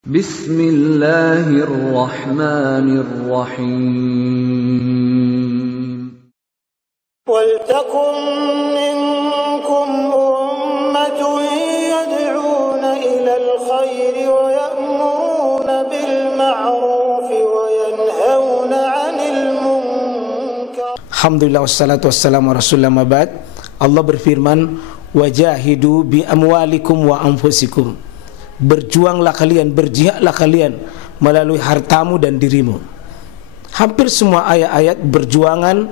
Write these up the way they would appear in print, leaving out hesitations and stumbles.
Bismillahirrahmanirrahim. وَلْتَكُنْ مِنْكُمْ أُمَّةٌ يَدْعُونَ إِلَى الْخَيْرِ وَيَأْمُرُونَ بِالْمَعْرُوفِ وَيَنْهَوْنَ عَنِ الْمُنْكَرِ. Alhamdulillah wassalatu wassalamu ala rasulillah mabad. Allah berfirman, wajahidu bi amwalikum wa anfusikum. Berjuanglah kalian, berjihadlah kalian melalui hartamu dan dirimu. Hampir semua ayat-ayat berjuangan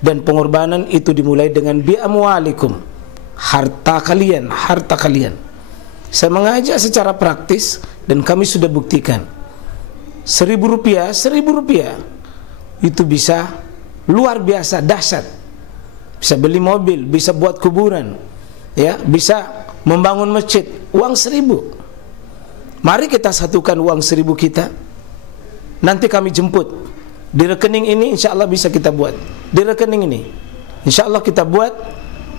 dan pengorbanan itu dimulai dengan bi amwalikum, harta kalian, harta kalian. Saya mengajak secara praktis dan kami sudah buktikan. Rp1.000 itu bisa luar biasa dahsyat. Bisa beli mobil, bisa buat kuburan, ya, bisa membangun masjid. Uang 1.000. Mari kita satukan uang 1.000 kita. Nanti kami jemput di rekening ini, insya Allah bisa kita buat. Di rekening ini, insya Allah kita buat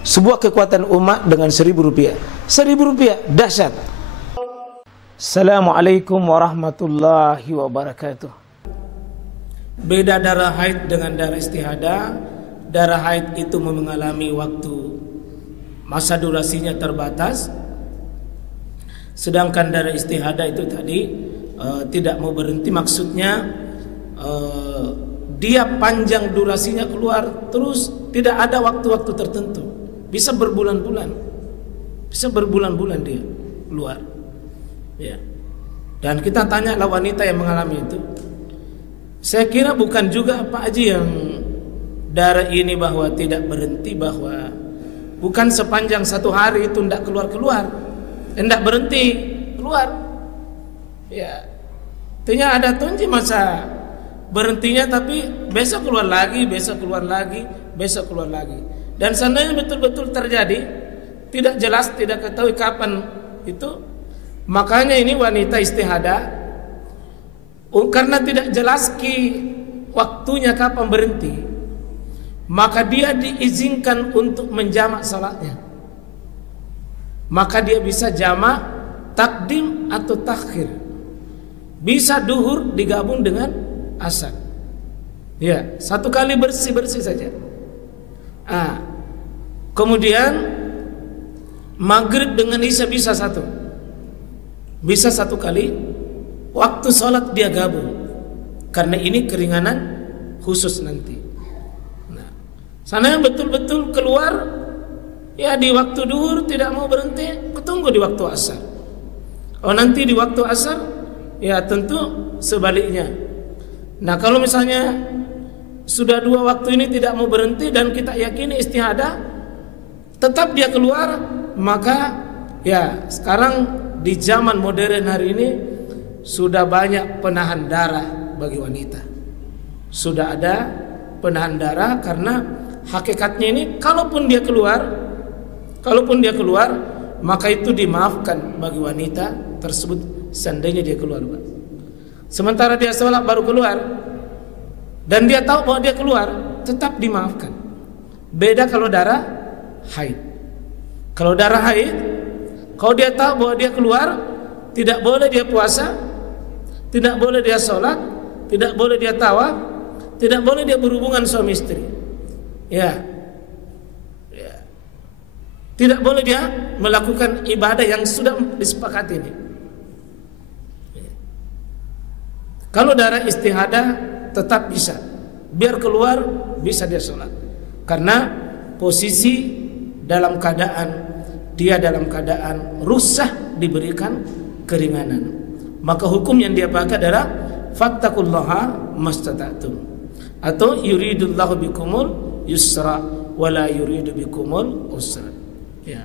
sebuah kekuatan umat dengan Rp1.000. Rp1.000 dahsyat. Assalamualaikum warahmatullahi wabarakatuh. Beda darah haid dengan darah istihadah. Darah haid itu mengalami waktu, masa durasinya terbatas. Sedangkan darah istihadah itu tadi tidak mau berhenti, maksudnya dia panjang durasinya keluar terus, tidak ada waktu-waktu tertentu. Bisa berbulan-bulan. Bisa berbulan-bulan dia keluar. Ya. Dan kita tanyalah wanita yang mengalami itu. Saya kira bukan juga Pak Haji yang darah ini bahwa tidak berhenti, bahwa bukan sepanjang satu hari itu tidak keluar-keluar. Tidak berhenti keluar. Ya. Artinya ada tunji masa berhentinya, tapi besok keluar lagi, besok keluar lagi, besok keluar lagi. Dan seandainya betul-betul terjadi, tidak jelas, tidak ketahui kapan itu, makanya ini wanita istihadah, karena tidak jelas waktunya kapan berhenti, maka dia diizinkan untuk menjamak salatnya. Maka dia bisa jamak takdim atau takhir. Bisa duhur digabung dengan asar. Ya, satu kali bersih-bersih saja. Kemudian maghrib dengan isya bisa satu. Bisa satu kali. Waktu sholat dia gabung. Karena ini keringanan khusus nanti. Nah, sana yang betul-betul keluar, ya di waktu duhur tidak mau berhenti, tunggu di waktu asar. Nanti di waktu asar, ya tentu sebaliknya. Nah, kalau misalnya sudah dua waktu ini tidak mau berhenti dan kita yakini istihadah, tetap dia keluar, maka ya sekarang di zaman modern hari ini sudah banyak penahan darah bagi wanita. Sudah ada penahan darah karena hakikatnya ini kalaupun dia keluar, maka itu dimaafkan bagi wanita tersebut seandainya dia keluar. Sementara dia sholat baru keluar dan dia tahu bahwa dia keluar, tetap dimaafkan. Beda kalau darah haid. Kalau darah haid, kalau dia tahu bahwa dia keluar, tidak boleh dia puasa, tidak boleh dia sholat, tidak boleh dia tawaf, tidak boleh dia berhubungan suami istri. Ya. Tidak boleh dia melakukan ibadah yang sudah disepakati ini. Kalau darah istihadah tetap bisa, biar keluar bisa dia sholat. Karena posisi dalam keadaan rusah diberikan keringanan. Maka hukum yang dia pakai adalah fattaqullaha mastata'tum, atau yuridullahu bikumul yusra wala yuridu bikumul usra. Ya.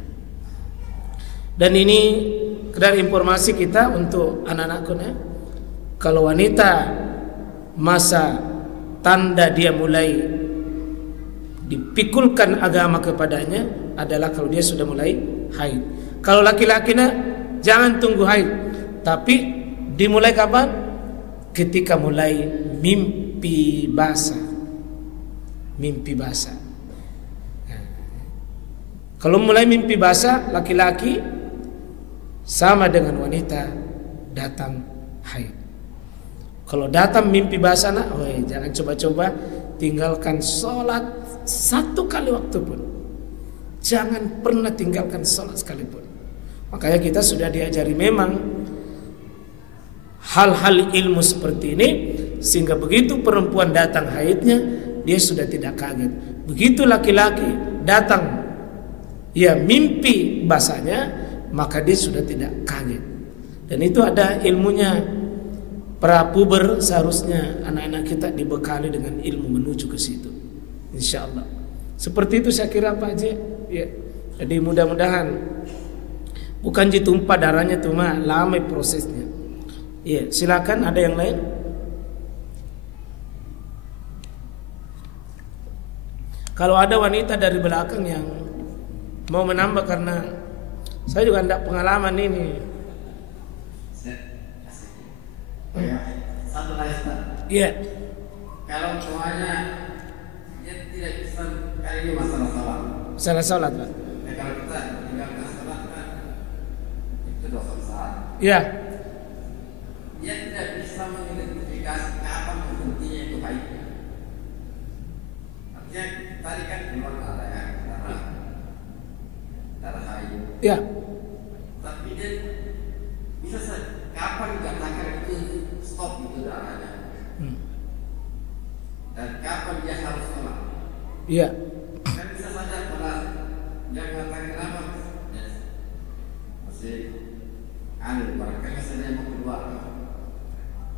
Dan ini dari informasi kita untuk anak-anakku, ya. Kalau wanita masa tanda dia mulai dipikulkan agama kepadanya adalah kalau dia sudah mulai haid. Kalau laki-lakinya jangan tunggu haid, tapi dimulai kapan? Ketika mulai mimpi basah. Mimpi basah. Kalau mulai mimpi basah, laki-laki sama dengan wanita datang haid. Kalau datang mimpi basah, jangan coba-coba tinggalkan sholat satu kali waktu pun. Jangan pernah tinggalkan sholat sekalipun. Makanya kita sudah diajari memang hal-hal ilmu seperti ini, sehingga begitu perempuan datang haidnya, dia sudah tidak kaget. Begitu laki-laki datang mimpi basahnya, maka dia sudah tidak kaget. Dan itu ada ilmunya. Para puber seharusnya anak-anak kita dibekali dengan ilmu menuju ke situ, insyaallah. Seperti itu saya kira Pak Haji. Ya. Jadi mudah-mudahan bukan ditumpah darahnya tuh mah lama prosesnya. Ya, silakan ada yang lain. Kalau ada wanita dari belakang yang mau menambah, karena saya juga tidak pengalaman ini. Satu lagi Pak. Iya. Kalau semuanya dia tidak bisa, kali ini masalah sholat. Salah sholat Pak. Ya, kalau kita tinggalkan sholat kan itu dosa besar. Iya. Dia tidak bisa mengidentifikasi kapan berhentinya itu haid. Artinya tadi kan keluar darah haid. Iya. Tapi dia bisa kapan dikatakan itu stop itu darahnya, dan kapan dia harus sholat. Iya. Kan bisa saja pada yang mengatakan kenapa masih barangkali saja mau keluar,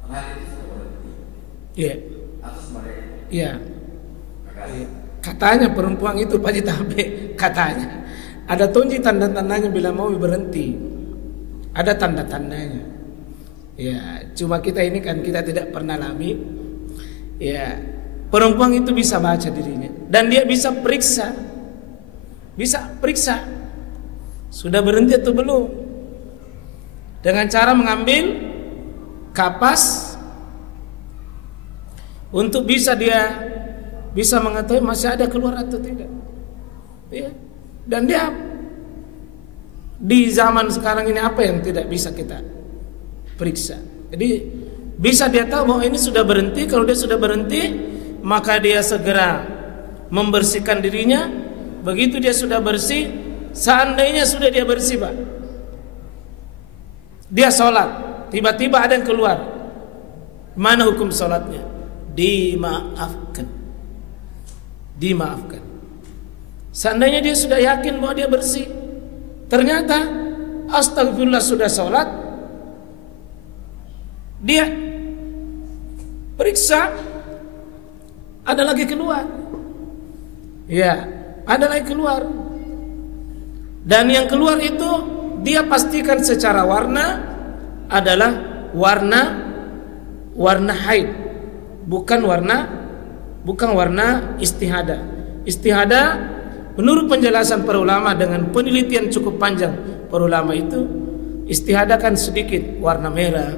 padahal itu sudah berhenti. Iya. Atau sebaliknya. Iya. Katanya perempuan itu Pak Jitabe, katanya ada tunji tanda-tandanya bila mau berhenti. Ada tanda-tandanya. Ya, cuma kita ini kan kita tidak pernah alami. Ya, perempuan itu bisa baca dirinya dan dia bisa periksa. Bisa periksa sudah berhenti atau belum, dengan cara mengambil kapas untuk bisa mengetahui masih ada keluar atau tidak. Ya. Dan dia di zaman sekarang ini apa yang tidak bisa kita periksa. Jadi bisa dia tahu bahwa ini sudah berhenti. Kalau dia sudah berhenti, maka dia segera membersihkan dirinya. Begitu dia sudah bersih, seandainya sudah dia bersih Pak, dia sholat, tiba-tiba ada yang keluar, mana hukum sholatnya? Dimaafkan. Dimaafkan. Seandainya dia sudah yakin bahwa dia bersih, ternyata astagfirullah sudah sholat, dia periksa ada lagi keluar. Ya, ada lagi keluar. Dan yang keluar itu dia pastikan secara warna adalah warna haid, bukan warna istihadah. Istihadah menurut penjelasan para ulama dengan penelitian cukup panjang para ulama itu, istihadah kan sedikit warna merah,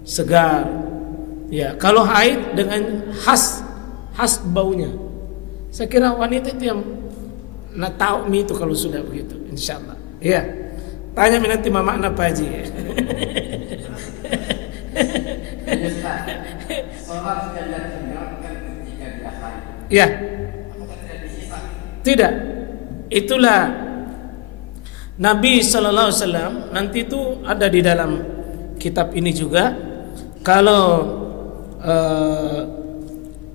segar. Ya, kalau haid dengan khas baunya. Saya kira wanita itu yang tahu itu kalau sudah begitu, insyaallah. Iya. Tanya nanti makna Pak Haji. Sholat yang ditinggalkan ketika dia haid. Iya. Apakah tidak disisa? Tidak. Itulah Nabi sallallahu alaihi wasallam, nanti itu ada di dalam kitab ini juga. Kalau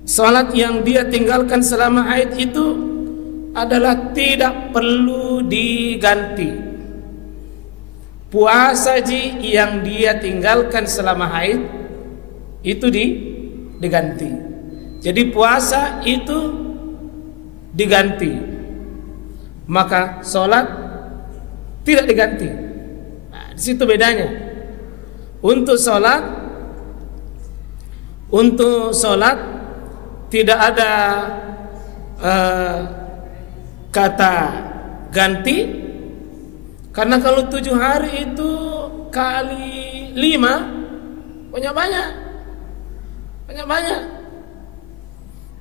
salat yang dia tinggalkan selama haid itu adalah tidak perlu diganti. Puasa yang dia tinggalkan selama haid itu diganti. Jadi puasa itu diganti, maka sholat tidak diganti. Nah, di situ bedanya. Untuk sholat tidak ada kata ganti, karena kalau 7 hari itu kali 5 banyak.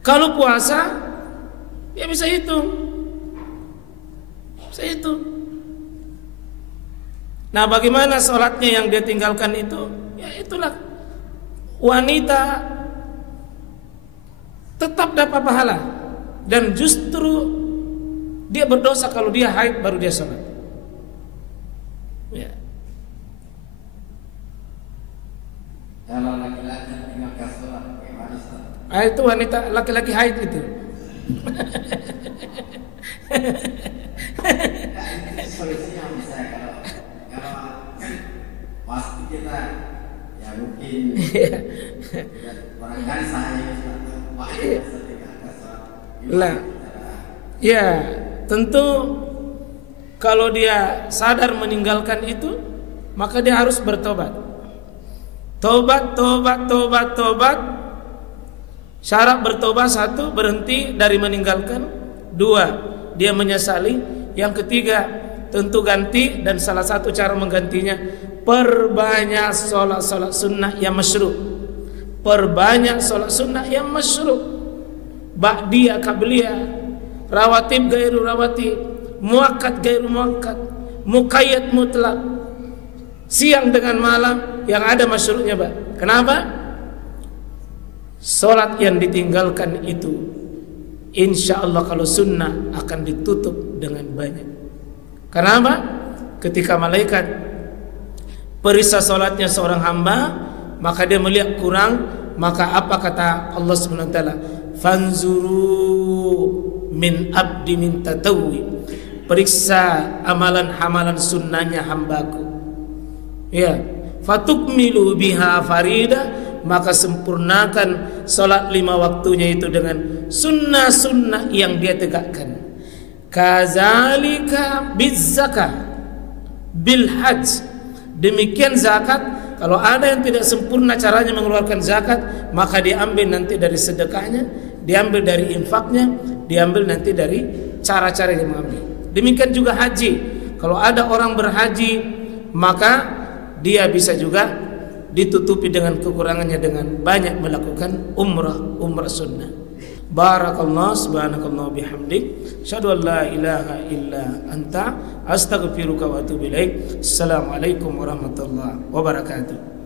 Kalau puasa ya bisa hitung. Nah, bagaimana sholatnya yang dia tinggalkan itu? ya itulah wanita tetap dapat pahala, dan justru dia berdosa kalau dia haid baru dia sholat. Ya. Kalau laki-laki tinggalkan sholat, bagaimana Ustaz? Itu wanita laki-laki haid itu. Solusinya bisa kalau kan pasti kita ya mungkin barangkali saya lah. Ya, tentu kalau dia sadar meninggalkan itu, maka dia harus bertobat. Tobat. Syarat bertobat: 1, berhenti dari meninggalkan; 2, dia menyesali; yang ketiga, tentu ganti, dan salah satu cara menggantinya perbanyak sholat sunnah yang masyru'. Perbanyak sholat sunnah yang masyru'. Ba'diyah, qabliyah, rawatib gairu rawatib, muakkad gairu muakkad, muqayyad mutlak, siang dengan malam yang ada masyru'nya, Pak. Kenapa? Sholat yang ditinggalkan itu insya Allah kalau sunnah akan ditutup dengan banyak. Kenapa? Ketika malaikat periksa sholatnya seorang hamba, maka dia melihat kurang, maka apa kata Allah Subhanahu wa taala? Fanzuru min abdi min tatawwi, periksa amalan-amalan sunnahnya hambaku. Ya, fatukmilu biha farida, maka sempurnakan solat 5 waktunya itu dengan sunnah-sunnah yang dia tegakkan. Kazalika bizzakah bil hajj, demikian zakat. Kalau ada yang tidak sempurna caranya mengeluarkan zakat, maka diambil nanti dari sedekahnya, diambil dari infaknya, diambil nanti dari cara-cara yang mengambil. Demikian juga haji. Kalau ada orang berhaji, maka dia bisa juga ditutupi dengan kekurangannya dengan banyak melakukan umrah sunnah. Barakallahu subhanakallah bihamdik, asyhadu an la ilaha illa anta, astaghfiruka wa atubu ilaik. Assalamualaikum warahmatullahi wabarakatuh.